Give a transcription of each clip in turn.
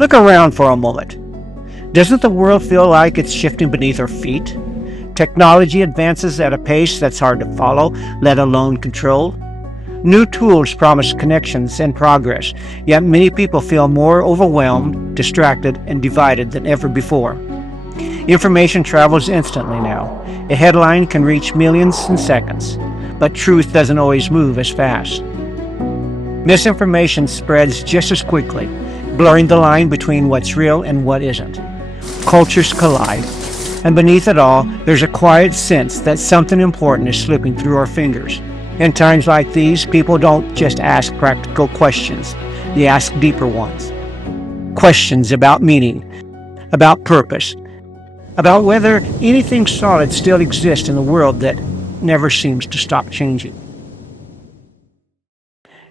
Look around for a moment. Doesn't the world feel like it's shifting beneath our feet? Technology advances at a pace that's hard to follow, let alone control. New tools promise connections and progress, yet many people feel more overwhelmed, distracted, and divided than ever before. Information travels instantly now. A headline can reach millions in seconds, but truth doesn't always move as fast. Misinformation spreads just as quickly, blurring the line between what's real and what isn't. Cultures collide, and beneath it all, there's a quiet sense that something important is slipping through our fingers. In times like these, people don't just ask practical questions, they ask deeper ones. Questions about meaning, about purpose, about whether anything solid still exists in a world that never seems to stop changing.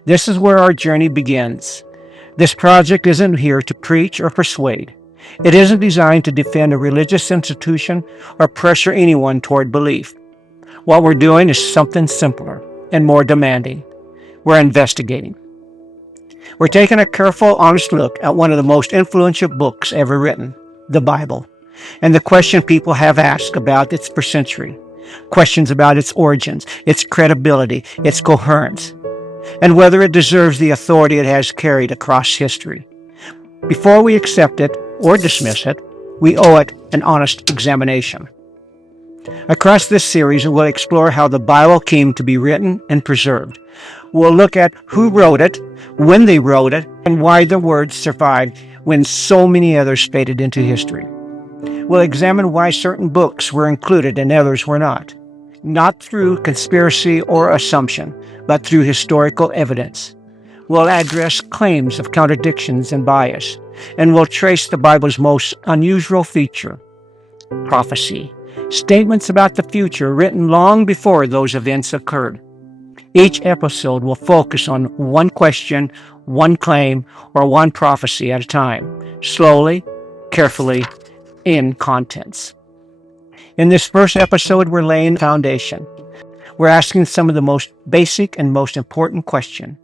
This is where our journey begins. This project isn't here to preach or persuade. It isn't designed to defend a religious institution or pressure anyone toward belief. What we're doing is something simpler and more demanding. We're investigating. We're taking a careful, honest look at one of the most influential books ever written, the Bible, and the question people have asked about it for centuries. Questions about its origins, its credibility, its coherence, and whether it deserves the authority it has carried across history. Before we accept it or dismiss it, we owe it an honest examination. Across this series, we'll explore how the Bible came to be written and preserved. We'll look at who wrote it, when they wrote it, and why the words survived when so many others faded into history. We'll examine why certain books were included and others were not through conspiracy or assumption, but through historical evidence. We'll address claims of contradictions and bias, and we'll trace the Bible's most unusual feature, prophecy, statements about the future written long before those events occurred. Each episode will focus on one question, one claim, or one prophecy at a time, slowly, carefully, in contents. In this first episode, we're laying the foundation. We're asking some of the most basic and most important questions.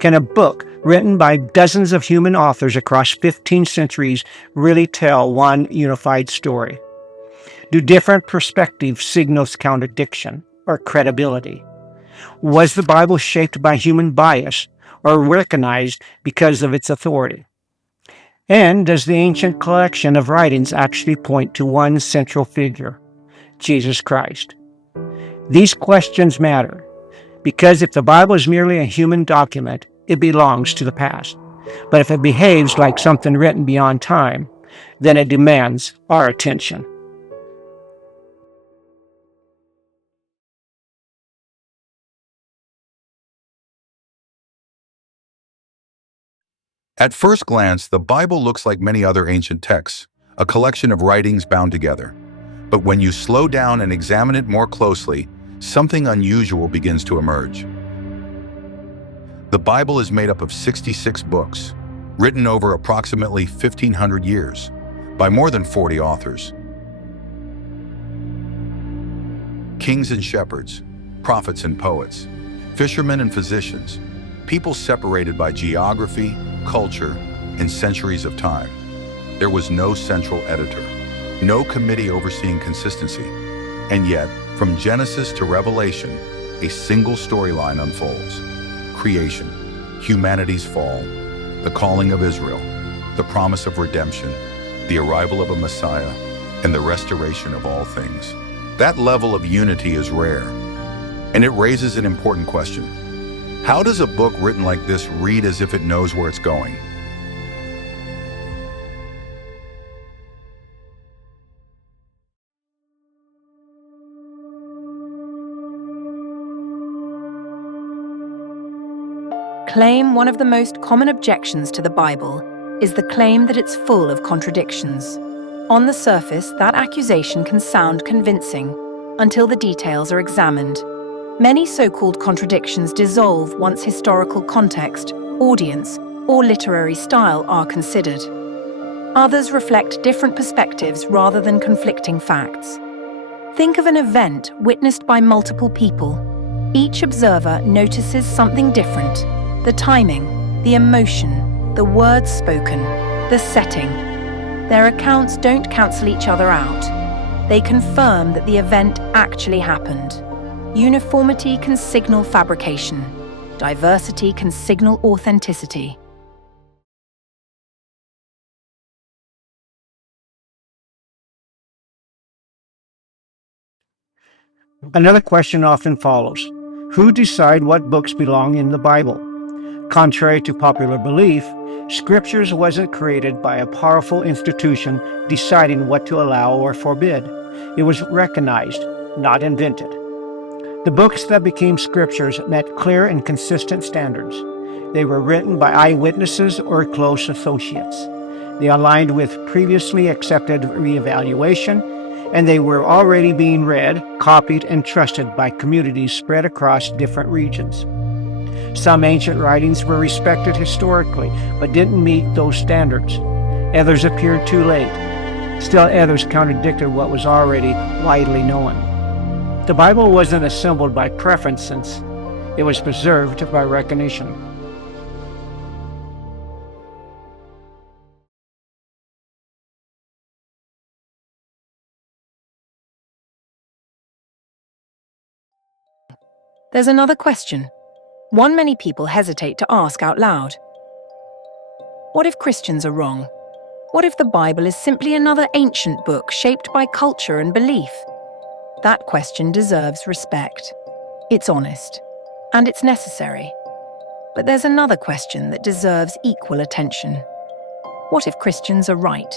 Can a book written by dozens of human authors across 15 centuries really tell one unified story? Do different perspectives signal contradiction or credibility? Was the Bible shaped by human bias or recognized because of its authority? And does the ancient collection of writings actually point to one central figure, Jesus Christ? These questions matter because if the Bible is merely a human document, it belongs to the past. But if it behaves like something written beyond time, then it demands our attention. At first glance, the Bible looks like many other ancient texts, a collection of writings bound together. But when you slow down and examine it more closely, something unusual begins to emerge. The Bible is made up of 66 books, written over approximately 1,500 years, by more than 40 authors. Kings and shepherds, prophets and poets, fishermen and physicians, people separated by geography, culture, and centuries of time. There was no central editor, no committee overseeing consistency, and yet, from Genesis to Revelation, a single storyline unfolds. Creation, humanity's fall, the calling of Israel, the promise of redemption, the arrival of a Messiah, and the restoration of all things. That level of unity is rare, and it raises an important question. How does a book written like this read as if it knows where it's going? Claim one of the most common objections to the Bible is the claim that it's full of contradictions. On the surface, that accusation can sound convincing until the details are examined. Many so-called contradictions dissolve once historical context, audience, or literary style are considered. Others reflect different perspectives rather than conflicting facts. Think of an event witnessed by multiple people. Each observer notices something different: the timing, the emotion, the words spoken. The setting. Their accounts don't cancel each other out. They confirm that the event actually happened. Uniformity can signal fabrication. Diversity can signal authenticity. Another question often follows. Who decide what books belong in the Bible? Contrary to popular belief, Scriptures wasn't created by a powerful institution deciding what to allow or forbid. It was recognized, not invented. The books that became Scriptures met clear and consistent standards. They were written by eyewitnesses or close associates. They aligned with previously accepted reevaluation, and they were already being read, copied, and trusted by communities spread across different regions. Some ancient writings were respected historically, but didn't meet those standards. Others appeared too late. Still others contradicted what was already widely known. The Bible wasn't assembled by preference, since it was preserved by recognition. There's another question, one many people hesitate to ask out loud. What if Christians are wrong? What if the Bible is simply another ancient book shaped by culture and belief? That question deserves respect. It's honest, and it's necessary. But there's another question that deserves equal attention. What if Christians are right?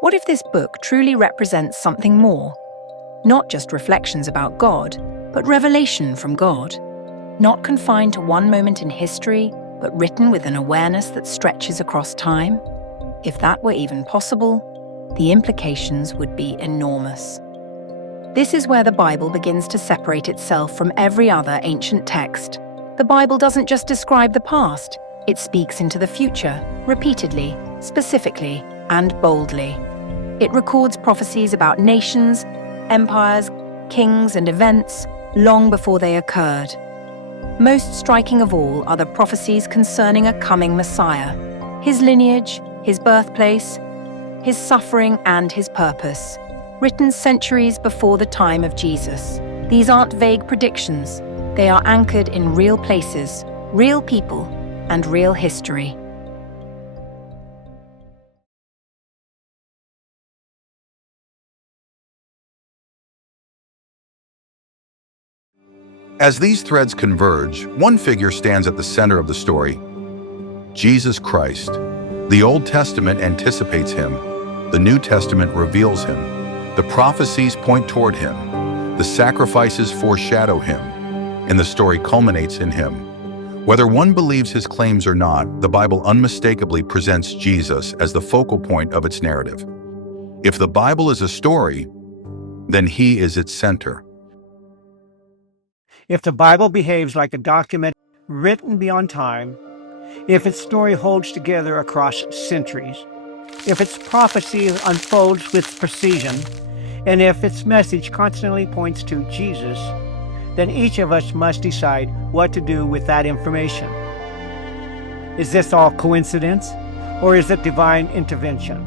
What if this book truly represents something more? Not just reflections about God, but revelation from God. Not confined to one moment in history, but written with an awareness that stretches across time. If that were even possible, the implications would be enormous. This is where the Bible begins to separate itself from every other ancient text. The Bible doesn't just describe the past, it speaks into the future, repeatedly, specifically, and boldly. It records prophecies about nations, empires, kings, and events long before they occurred. Most striking of all are the prophecies concerning a coming Messiah, his lineage, his birthplace, his suffering, and his purpose, written centuries before the time of Jesus. These aren't vague predictions. They are anchored in real places, real people, and real history. As these threads converge, one figure stands at the center of the story: Jesus Christ. The Old Testament anticipates him. The New Testament reveals him. The prophecies point toward him. The sacrifices foreshadow him. And the story culminates in him. Whether one believes his claims or not, the Bible unmistakably presents Jesus as the focal point of its narrative. If the Bible is a story, then he is its center. If the Bible behaves like a document written beyond time, if its story holds together across centuries, if its prophecy unfolds with precision, and if its message constantly points to Jesus, then each of us must decide what to do with that information. Is this all coincidence, or is it divine intervention?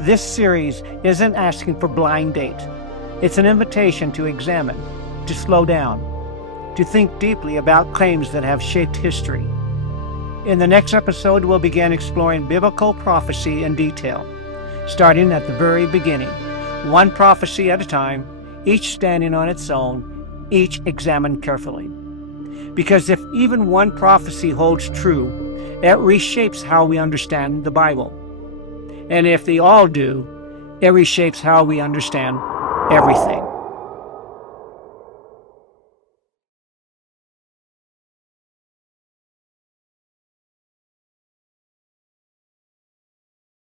This series isn't asking for blind date. It's an invitation to examine, to slow down, to think deeply about claims that have shaped history. In the next episode, we'll begin exploring biblical prophecy in detail, starting at the very beginning, one prophecy at a time, each standing on its own, each examined carefully. Because if even one prophecy holds true, it reshapes how we understand the Bible. And if they all do, it reshapes how we understand everything.